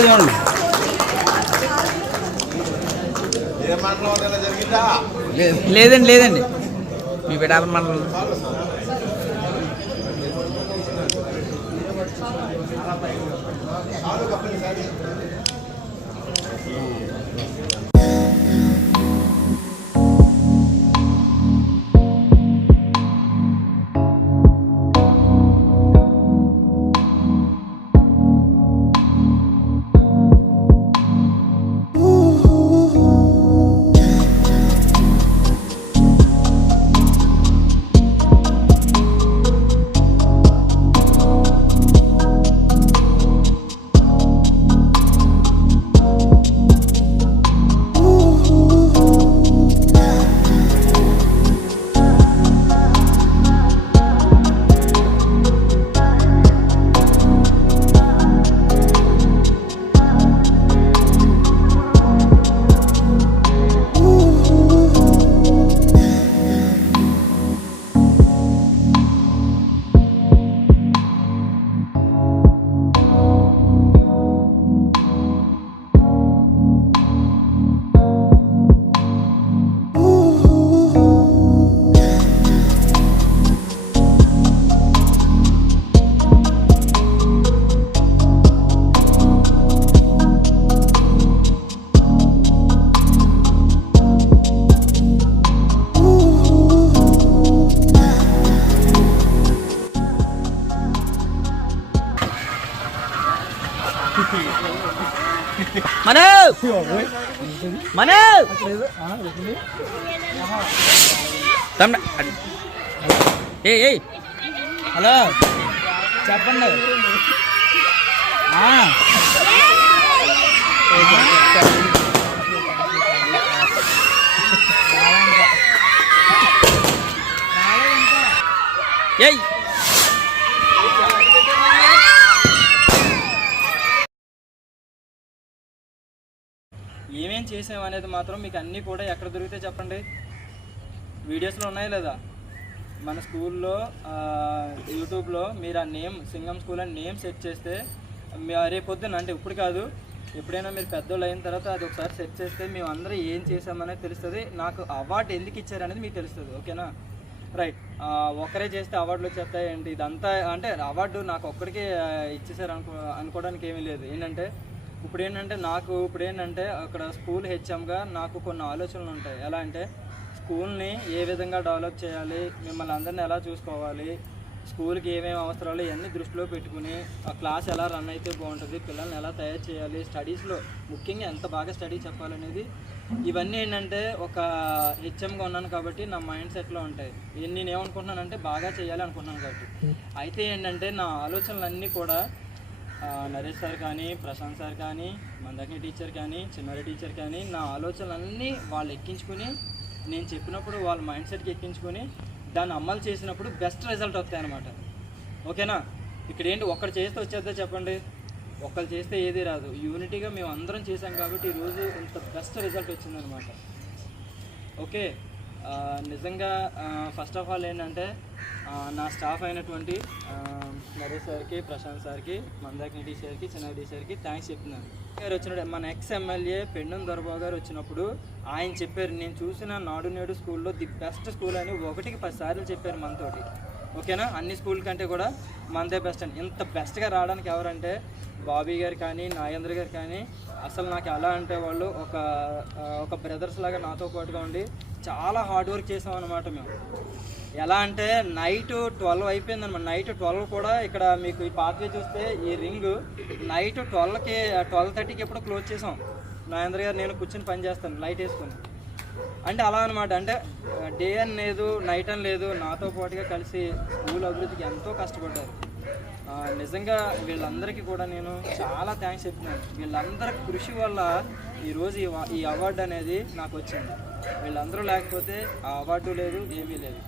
తర్వాత చూడండి. లేదండి లేదండి మీ పిఠాపురం మండలం. ఏ హలో చెప్పండి. ఏమేం చేసామనేది మాత్రం మీకు అన్నీ కూడా ఎక్కడ దొరికితే చెప్పండి. వీడియోస్లో ఉన్నాయా లేదా? మన స్కూల్లో యూట్యూబ్లో మీరు ఆ నేమ్ సింగం స్కూల్ అని నేమ్ సెర్చ్ చేస్తే రేపొద్దున అంటే ఇప్పుడు కాదు, ఎప్పుడైనా మీరు పెద్దోళ్ళు అయిన తర్వాత అది ఒకసారి సెర్చ్ చేస్తే మేము అందరూ ఏం చేసామనేది తెలుస్తుంది. నాకు అవార్డు ఎందుకు ఇచ్చారనేది మీకు తెలుస్తుంది. ఓకేనా? రైట్. ఒక్కరే చేస్తే అవార్డులు వచ్చేస్తాయండి. ఇదంతా అంటే అవార్డు నాకు ఒక్కడికే ఇచ్చేసారు అనుకోవడానికి ఏమీ లేదు. ఏంటంటే ఇప్పుడు ఏంటంటే అక్కడ స్కూల్ హెచ్ఎంగా నాకు కొన్ని ఆలోచనలు ఉంటాయి. ఎలా అంటే స్కూల్ని ఏ విధంగా డెవలప్ చేయాలి, మిమ్మల్ని అందరినీ ఎలా చూసుకోవాలి, స్కూల్కి ఏమేమి అవసరాలు ఇవన్నీ దృష్టిలో పెట్టుకుని ఆ క్లాస్ ఎలా రన్ అయితే బాగుంటుంది, పిల్లల్ని ఎలా తయారు చేయాలి, స్టడీస్లో ముఖ్యంగా ఎంత బాగా స్టడీ చెప్పాలనేది, ఇవన్నీ ఏంటంటే ఒక హెచ్ఎంగా ఉన్నాను కాబట్టి నా మైండ్ సెట్లో ఉంటాయి. నేను ఏమనుకుంటున్నానంటే బాగా చేయాలి అనుకుంటున్నాను కాబట్టి. అయితే ఏంటంటే నా ఆలోచనలన్నీ కూడా నరేష్ సార్ కానీ, ప్రశాంత్ సార్ కానీ, మందాకిని టీచర్ కానీ, చిన్నారి టీచర్ కానీ నా ఆలోచనలన్నీ వాళ్ళు ఎక్కించుకుని నేను చెప్పినప్పుడు వాళ్ళ మైండ్ సెట్కి ఎక్కించుకొని దాన్ని అమలు చేసినప్పుడు బెస్ట్ రిజల్ట్ వస్తాయి అన్నమాట. ఓకేనా? ఇక్కడ ఏంటి ఒక్కరు చేస్తే వచ్చేద్దా చెప్పండి? ఒక్కరు చేస్తే ఏది రాదు. యూనిటీగా మేము అందరం చేసాం కాబట్టి ఈరోజు ఇంత బెస్ట్ రిజల్ట్ వచ్చిందనమాట. ఓకే, నిజంగా ఫస్ట్ ఆఫ్ ఆల్ ఏంటంటే నా స్టాఫ్ అయినటువంటి నరేష్ సార్కి, ప్రశాంత్ సార్కి, మందాకిని టీచర్కి, చిన్న టీచర్కి థ్యాంక్స్ చెప్తున్నాను. గారు వచ్చినప్పుడు మన ఎక్స్ ఎమ్మెల్యే పెండం దొరబాబు గారు వచ్చినప్పుడు ఆయన చెప్పారు, నేను చూసిన నాడు నేడు స్కూల్లో ది బెస్ట్ స్కూల్ అని 1కి 10 సార్లు చెప్పారు మనతోటి. ఓకేనా? అన్ని స్కూల్ కంటే కూడా మనదే బెస్ట్ అని. ఇంత బెస్ట్గా రావడానికి ఎవరంటే బాబీ గారు కానీ, నాగేంద్ర గారు కానీ, అసలు నాకు ఎలా అంటే వాళ్ళు ఒక బ్రదర్స్ లాగా నాతో పాటుగా ఉండి చాలా హార్డ్ వర్క్ చేసామన్నమాట. మేము ఎలా అంటే నైట్ 12 అయిపోయిందన్నమాట. నైట్ 12 కూడా ఇక్కడ మీకు ఈ పాత్వే చూస్తే ఈ రింగ్ నైట్ 12:30కి ఎప్పుడో క్లోజ్ చేసాం. నాగేంద్ర గారు నేను కూర్చొని పని చేస్తాను లైట్ వేసుకొని. అంటే అలా అనమాట. అంటే డే అని లేదు, నైట్ అని లేదు, నాతో పాటుగా కలిసి స్కూల్ అభివృద్ధికి ఎంతో కష్టపడ్డారు. నిజంగా వీళ్ళందరికీ కూడా నేను చాలా థ్యాంక్స్ చెప్తున్నాను. వీళ్ళందరి కృషి వల్ల ఈరోజు ఈ అవార్డు అనేది నాకు వచ్చింది. వీళ్ళందరూ లేకపోతే ఆ అవార్డు లేదు, ఏమీ లేదు.